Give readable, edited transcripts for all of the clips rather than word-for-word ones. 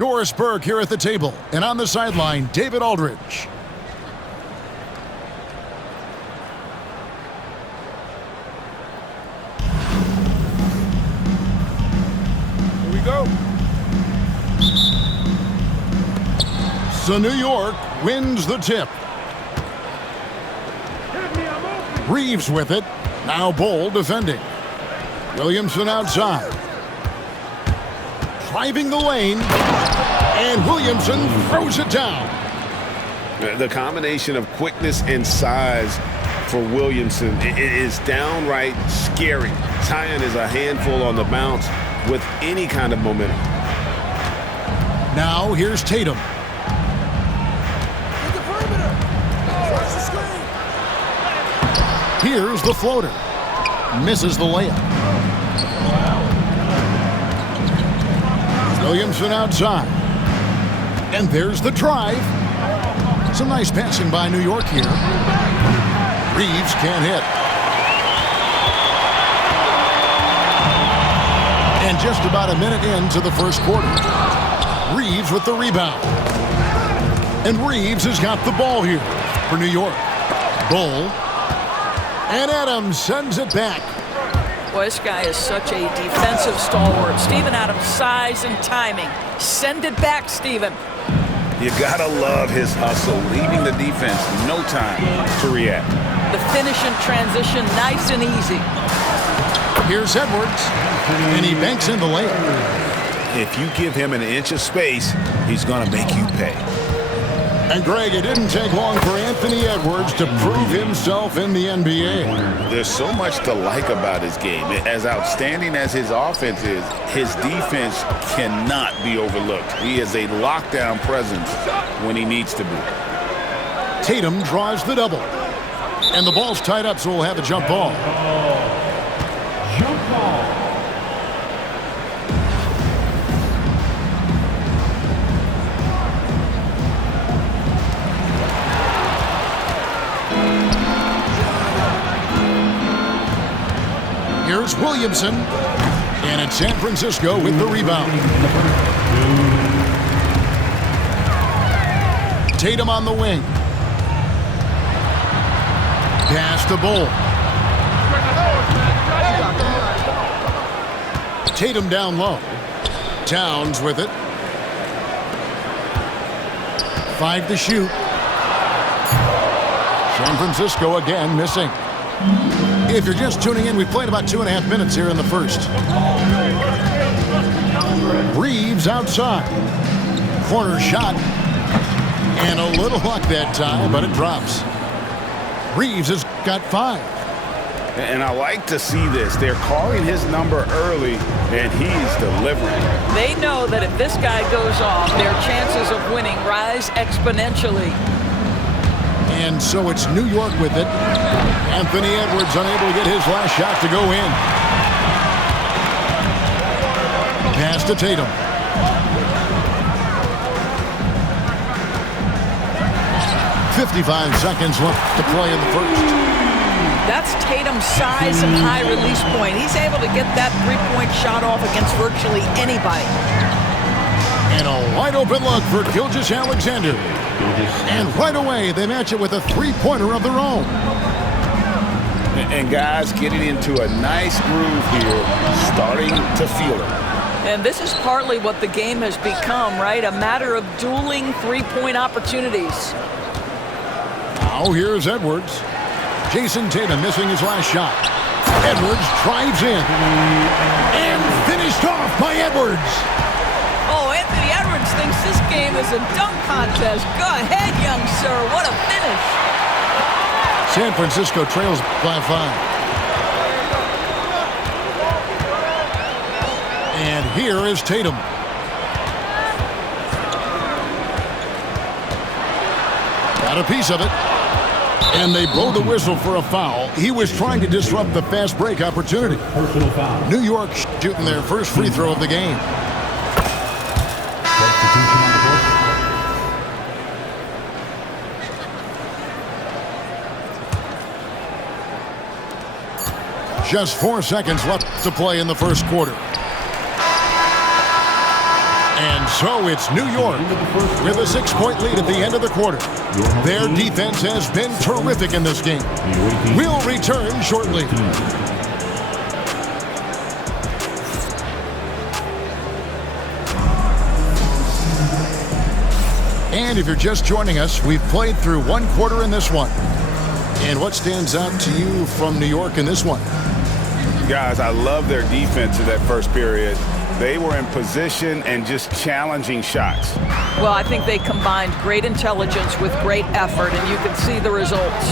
Doris Burke here at the table, and on the sideline, David Aldridge. Here we go. So New York wins the tip. Reeves with it. Now Bull defending. Williamson outside. Driving the lane. And Williamson throws it down. The combination of quickness and size for Williamson is downright scary. Zion is a handful on the bounce with any kind of momentum. Now here's Tatum. Here's the floater. Misses the layup. Williamson outside. And there's the drive. Some nice passing by New York here. Reeves can't hit. And just about a minute into the first quarter. Reeves with the rebound. And Reeves has got the ball here for New York. Bull. And Adams sends it back. Boy, this guy is such a defensive stalwart. Steven Adams' size and timing. Send it back, Steven. You gotta love his hustle, leaving the defense no time to react. The finish and transition, nice and easy. Here's Edwards, and he banks in the layup. If you give him an inch of space, he's gonna make you pay. And Greg, it didn't take long for Anthony Edwards to prove himself in the NBA. There's so much to like about his game. As outstanding as his offense is, his defense cannot be overlooked. He is a lockdown presence when he needs to be. Tatum draws the double. And the ball's tied up, so we'll have a jump ball. Jump ball. Here's Williamson, and it's San Francisco with the rebound. Tatum on the wing. Pass to Bull. Tatum down low. Towns with it. 5 to shoot. San Francisco again missing. If you're just tuning in, we've played about 2.5 minutes here in the first. Reeves outside. Corner shot. And a little luck that time, but it drops. Reeves has got 5. And I like to see this. They're calling his number early, and he's delivering. They know that if this guy goes off, their chances of winning rise exponentially. And so it's New York with it. Anthony Edwards unable to get his last shot to go in. Pass to Tatum. .55 seconds left to play in the first. That's Tatum's size and high release point. He's able to get that three-point shot off against virtually anybody. And a wide open look for Gilgeous-Alexander. And right away, they match it with a three-pointer of their own. And guys getting into a nice groove here, starting to feel it. And this is partly what the game has become, right? A matter of dueling three-point opportunities. Now here's Edwards. Jason Tatum missing his last shot. Edwards drives in. And finished off by Edwards. Oh, Anthony Edwards thinks this game is a dunk contest. Go ahead, young sir. What a finish. San Francisco trails by 5. And here is Tatum. Got a piece of it. And they blow the whistle for a foul. He was trying to disrupt the fast break opportunity. Personal foul. New York shooting their first free throw of the game. Substitution on the board. Just 4 seconds left to play in the first quarter. And So it's New York with a 6-point lead at the end of the quarter. Their defense has been terrific in this game. We'll return shortly. And if you're just joining us, we've played through one quarter in this one. And what stands out to you from New York in this one? Guys, I love their defense in that first period. They were in position and just challenging shots. Well, I think they combined great intelligence with great effort, and you can see the results.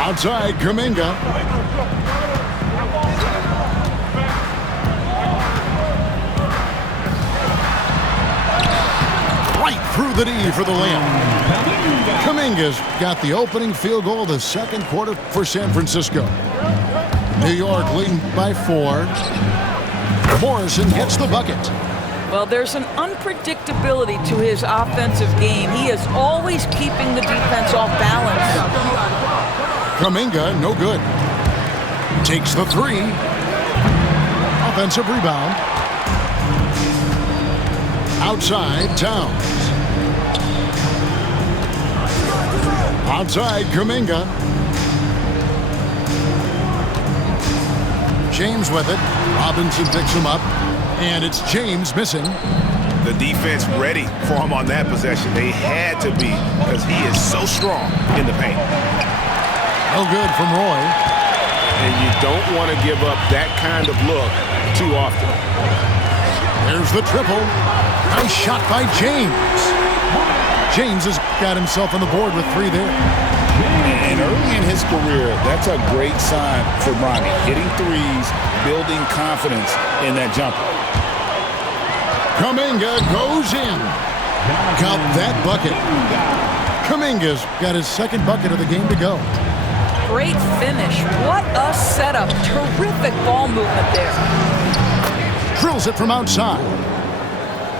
Outside, Kuminga. Right through the D for the layup. Kuminga's got the opening field goal of the second quarter for San Francisco. New York leading by 4. Morrison gets the bucket. Well, there's an unpredictability to his offensive game. He is always keeping the defense off balance. Kuminga, no good. Takes the 3. Offensive rebound. Outside, Towns. Outside, Kuminga. James with it. Robinson picks him up. And it's James missing. The defense ready for him on that possession. They had to be because he is so strong in the paint. No good from Roy. And you don't want to give up that kind of look too often. There's the triple. Nice shot by James. James has got himself on the board with 3 there. And early in his career, that's a great sign for Bronny. Hitting threes, building confidence in that jumper. Kuminga goes in. Count that bucket. Kuminga's got his second bucket of the game to go. Great finish. What a setup. Terrific ball movement there. Drills it from outside.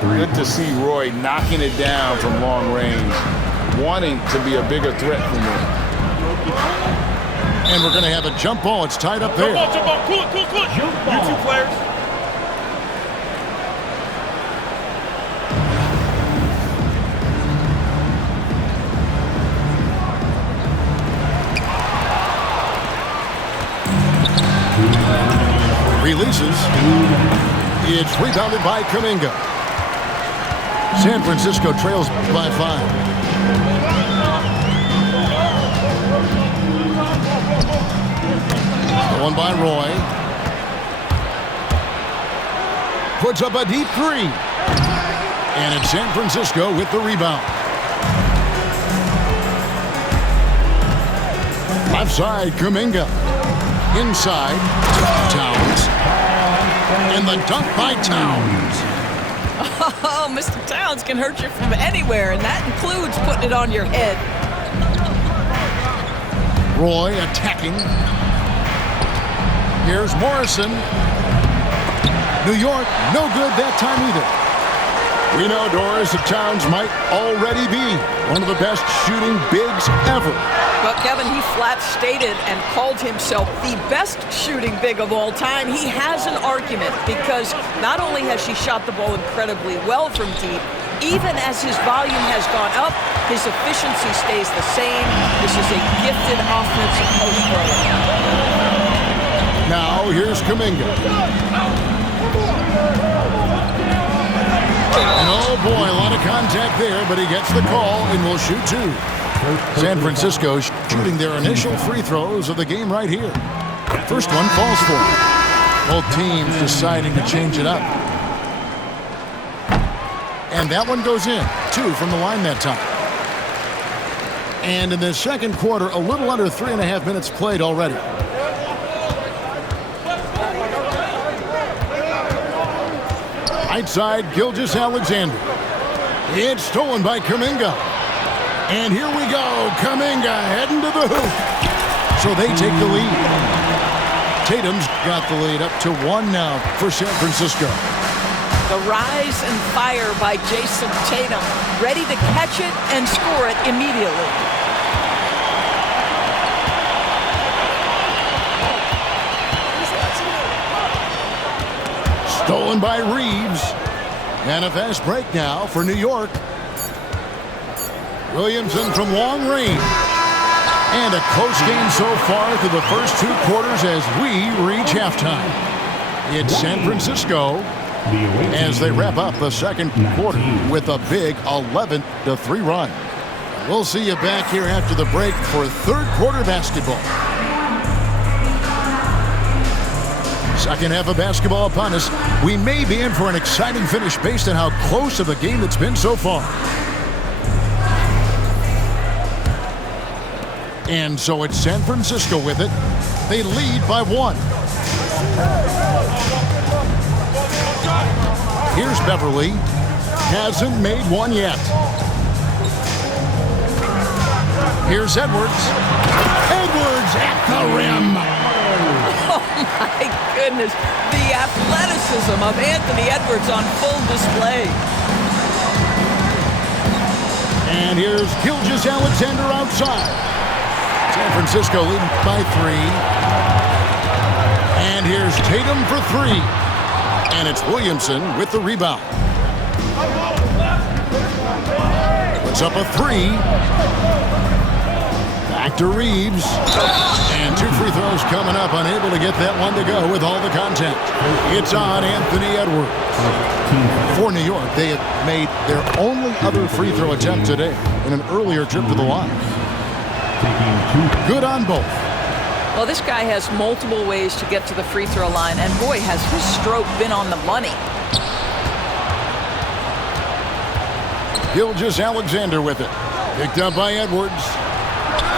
Good to see Roy knocking it down from long range, wanting to be a bigger threat for me. And we're going to have a jump ball. It's tied up there. Jump ball. Cool it. You 2 players. Releases. It's rebounded by Kuminga. San Francisco trails by 5. One by Roy. Puts up a deep 3. And it's San Francisco with the rebound. Left side, Kuminga. Inside, Towns. And the dunk by Towns. Oh, Mr. Towns can hurt you from anywhere, and that includes putting it on your head. Roy attacking. Here's Morrison. New York, no good that time either. We know, Doris, that Towns might already be one of the best shooting bigs ever. But, Kevin, he flat stated and called himself the best shooting big of all time. He has an argument because not only has she shot the ball incredibly well from deep, even as his volume has gone up, his efficiency stays the same. This is a gifted offensive post player. Now, here's Kuminga. And oh boy, a lot of contact there, but he gets the call and will shoot 2. San Francisco shooting their initial free throws of the game right here. First one falls for it. Both teams deciding to change it up. And that one goes in. 2 from the line that time. And in the second quarter, a little under 3.5 minutes played already. Right side, Gilgeous-Alexander. It's stolen by Kuminga. And here we go. Kuminga heading to the hoop. So they take the lead. Tatum's got the lead up to 1 now for San Francisco. The rise and fire by Jason Tatum, ready to catch it and score it immediately. Stolen by Reeves. And a fast break now for New York. Williamson from long range. And a close game so far through the first 2 quarters as we reach halftime. It's San Francisco as they wrap up the second quarter with a big 11-3 run. We'll see you back here after the break for third quarter basketball. Second half of basketball upon us. We may be in for an exciting finish based on how close of a game it's been so far. And so it's San Francisco with it. They lead by 1. Here's Beverly. Hasn't made one yet. Here's Edwards. Edwards at the rim. Oh, my goodness. The athleticism of Anthony Edwards on full display. And here's Gilgeous-Alexander outside. San Francisco leading by 3. And here's Tatum for 3. And it's Williamson with the rebound. Puts up a 3. Back to Reeves. And 2 free throws coming up. Unable to get that one to go with all the contact. It's on Anthony Edwards. For New York, they have made their only other free throw attempt today in an earlier trip to the line. Good on both. Well, this guy has multiple ways to get to the free throw line, and boy, has his stroke been on the money. Gilgeous-Alexander with it. Picked up by Edwards.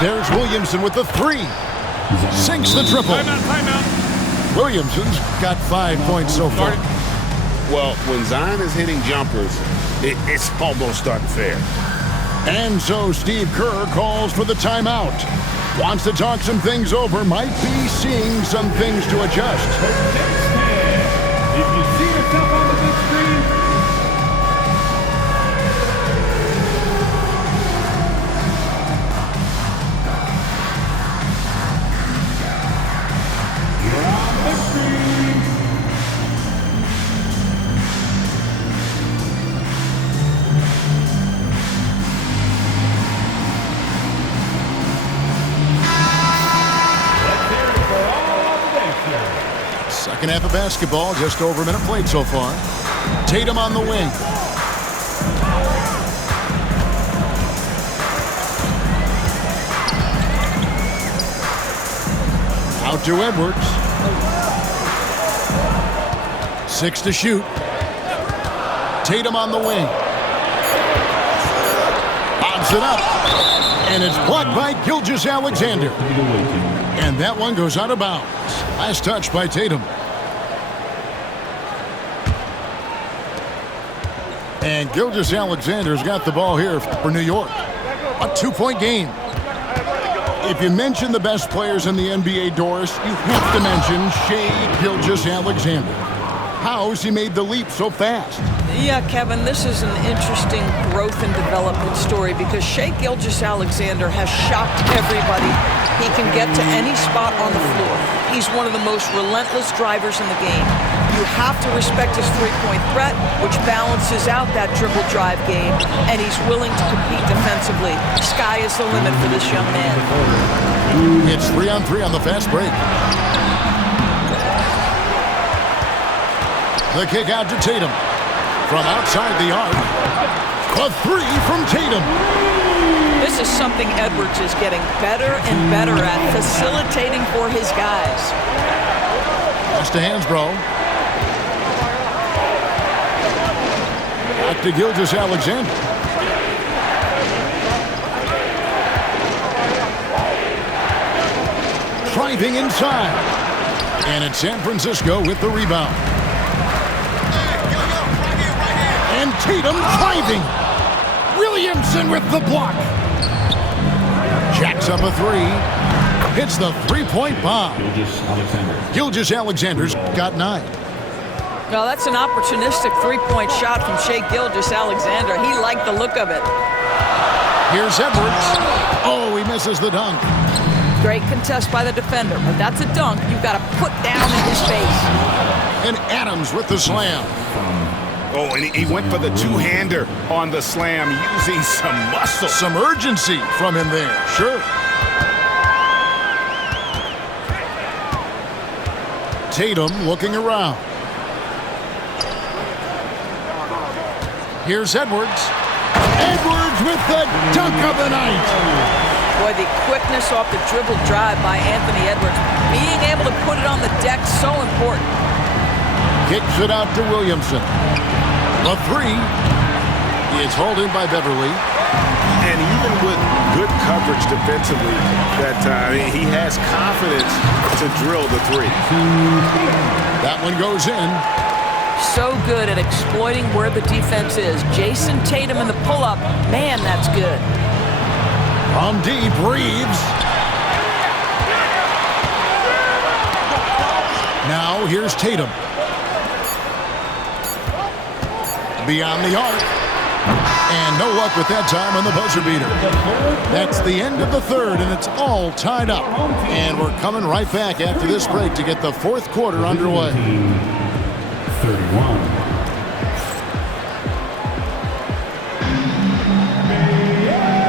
There's Williamson with the 3. Sinks the triple. Timeout. Williamson's got 5 points so far. Well, when Zion is hitting jumpers, it's almost unfair. And so Steve Kerr calls for the timeout. Wants to talk some things over. Might be seeing some things to adjust. If you see yourself on the big screen, you're on the screen. Second half of basketball, just over a minute played so far. Tatum on the wing. Out to Edwards. 6 to shoot. Tatum on the wing. Bobs it up. And it's blocked by Gilgeous-Alexander. And that one goes out of bounds. Last touch by Tatum. And Gilgeous-Alexander's got the ball here for New York. A 2-point game. If you mention the best players in the NBA, Doris, you have to mention Shai Gilgeous-Alexander. How has he made the leap so fast? Yeah, Kevin, this is an interesting growth and development story because Shai Gilgeous-Alexander has shocked everybody. He can get to any spot on the floor. He's one of the most relentless drivers in the game. You have to respect his three-point threat, which balances out that dribble drive game, and he's willing to compete defensively. Sky is the limit for this young man. It's 3-on-3 on the fast break. The kick out to Tatum. From outside the arc. A 3 from Tatum. This is something Edwards is getting better and better at, facilitating for his guys. Pass to Hansbrough. Back to Gilgeous-Alexander. Driving inside. And it's San Francisco with the rebound. And Tatum driving. Williamson with the block. Jacks up a 3. Hits the three-point bomb. Gilgeous-Alexander's got 9. Well, that's an opportunistic three-point shot from Shai Gilgeous-Alexander. He liked the look of it. Here's Edwards. Oh, he misses the dunk. Great contest by the defender, but that's a dunk you've got to put down in his face. And Adams with the slam. Oh, and he went for the two-hander on the slam using some muscle. Some urgency from him there, sure. Tatum looking around. Here's Edwards. Edwards with the dunk of the night. Boy, the quickness off the dribble drive by Anthony Edwards. Being able to put it on the deck, so important. Kicks it out to Williamson. The three is holding by Beverly. And even with good coverage defensively that time, he has confidence to drill the three. That one goes in. So good at exploiting where the defense is. Jason Tatum in the pull-up. Man, that's good. From deep, Reeves. Now here's Tatum. Beyond the arc. And no luck with that time on the buzzer beater. That's the end of the third, and it's all tied up. And we're coming right back after this break to get the fourth quarter underway. 31.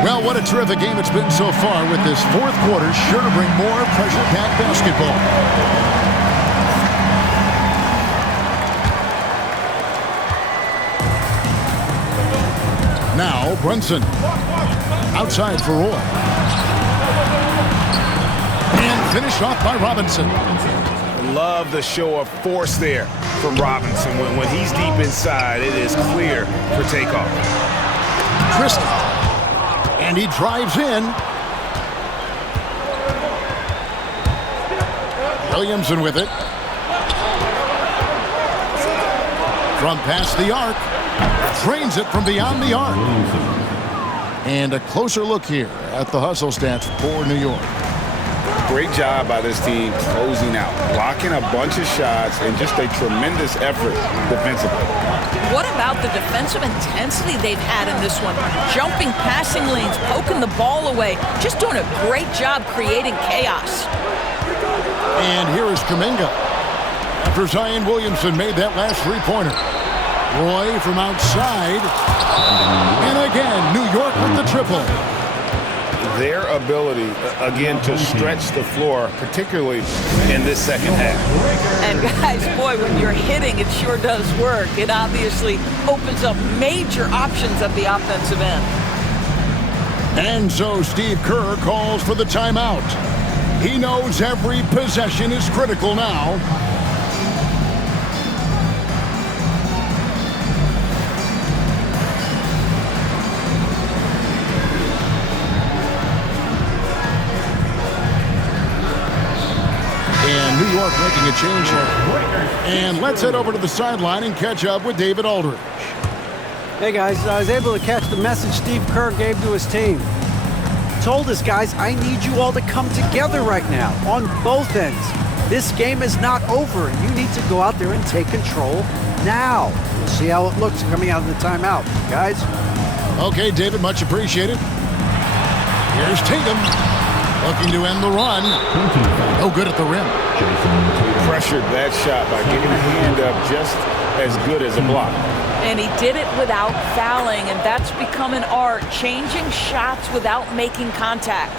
Well, what a terrific game it's been so far, with this fourth quarter sure to bring more pressure-packed basketball. Now, Brunson. Outside for Roy. And finished off by Robinson. Love the show of force there from Robinson. When he's deep inside, it is clear for takeoff. Tristan. And he drives in. Williamson with it. From past the arc. Trains it from beyond the arc. And a closer look here at the hustle stats for New York. Great job by this team closing out, blocking a bunch of shots, and just a tremendous effort defensively. What about the defensive intensity they've had in this one? Jumping passing lanes, poking the ball away, just doing a great job creating chaos. And here is Kuminga. After Zion Williamson made that last three-pointer. Roy from outside. And again, New York with the triple. Their ability, again, to stretch the floor, particularly in this second half. And guys, boy, when you're hitting, it sure does work. It obviously opens up major options at the offensive end. And so Steve Kerr calls for the timeout. He knows every possession is critical now. And New York making a change here. And let's head over to the sideline and catch up with David Aldridge. Hey guys, I was able to catch the message Steve Kerr gave to his team. Told us, guys, I need you all to come together right now on both ends. This game is not over. You need to go out there and take control now. We'll see how it looks coming out of the timeout, guys. Okay, David, much appreciated. Here's Tatum. Looking to end the run. No good at the rim. Pressured that shot by getting a hand up just as good as a block. And he did it without fouling, and that's become an art, changing shots without making contact.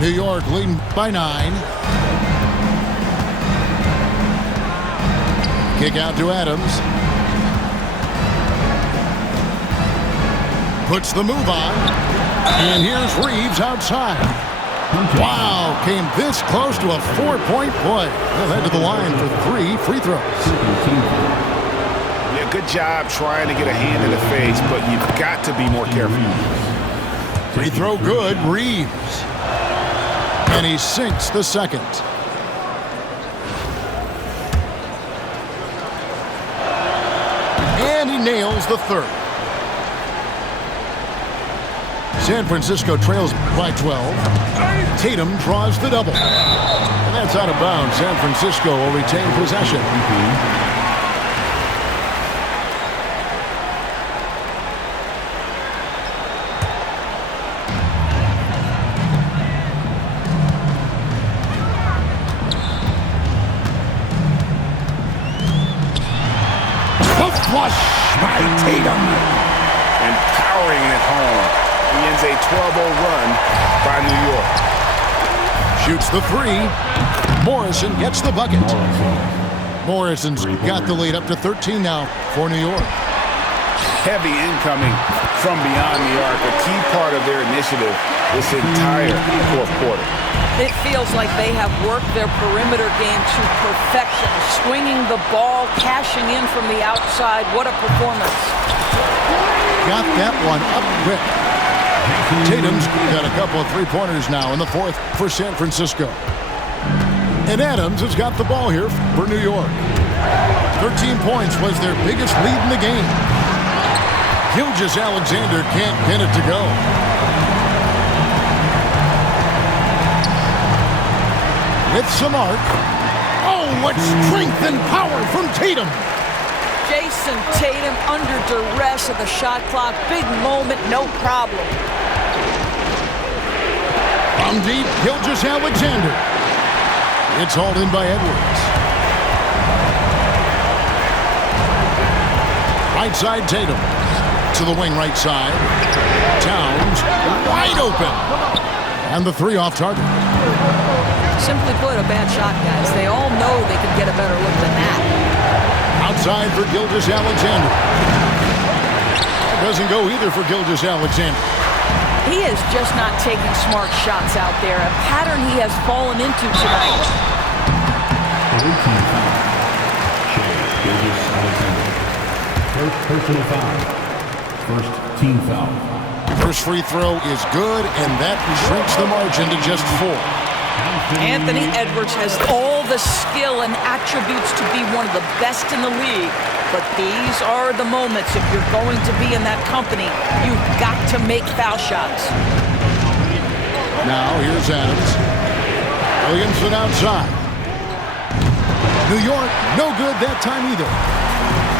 New York leading by 9. Kick out to Adams. Puts the move on. And here's Reeves outside. Wow, came this close to a 4-point play. They'll head to the line for 3 free throws. Yeah, good job trying to get a hand in the face, but you've got to be more careful. Free throw good, Reeves. And he sinks the second. And he nails the third. San Francisco trails by 12. Tatum draws the double. And that's out of bounds. San Francisco will retain possession. flush by Tatum. And powering it home. He ends a 12-0 run by New York. Shoots the three. Morrison gets the bucket. Morrison's got the lead up to 13 now for New York. Heavy incoming from beyond the arc, a key part of their initiative this entire fourth quarter. It feels like they have worked their perimeter game to perfection, swinging the ball, cashing in from the outside. What a performance. Got that one up quick. Tatum's got a couple of three-pointers now in the fourth for San Francisco. And Adams has got the ball here for New York. 13 points was their biggest lead in the game. Gilgeous-Alexander can't pin it to go. With some arc. Oh, what strength and power from Tatum. Jason Tatum under duress of the shot clock. Big moment, no problem. From deep, Gilgeous-Alexander. It's hauled in by Edwards. Right side, Tatum. To the wing right side. Towns wide open. And the three off target. Simply put, a bad shot, guys. They all know they can get a better look than that. Outside for Gilgeous-Alexander. Doesn't go either for Gilgeous-Alexander. He is just not taking smart shots out there. A pattern he has fallen into tonight. First personal foul. First team foul. First free throw is good, and that shrinks the margin to just 4. Anthony Edwards has all the skill and attributes to be one of the best in the league. But these are the moments, if you're going to be in that company, you've got to make foul shots. Now here's Adams. Williamson outside. New York, no good that time either.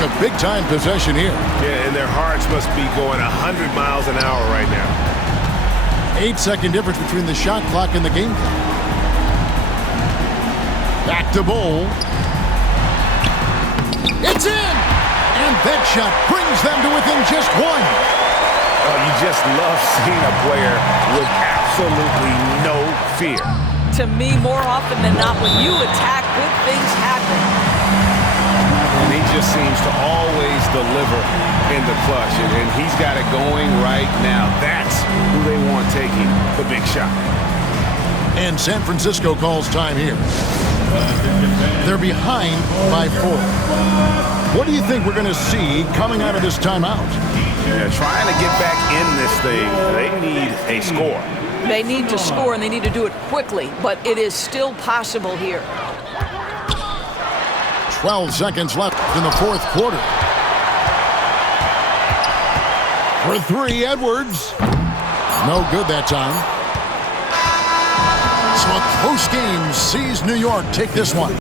A big-time possession here. Yeah, and their hearts must be going 100 miles an hour right now. 8-second difference between the shot clock and the game clock. Back to Bol. It's in! And that shot brings them to within just 1. Oh, you just love seeing a player with absolutely no fear. To me, more often than not, when you attack, good things happen. And he just seems to always deliver in the clutch, and he's got it going right now. That's who they want taking the big shot. And San Francisco calls time here. They're behind by 4. What do you think we're going to see coming out of this timeout? Yeah, trying to get back in this thing, they need a score. They need to score, and they need to do it quickly, but it is still possible here. 12 seconds left in the fourth quarter. For 3, Edwards. No good that time. So a close game sees New York take this one.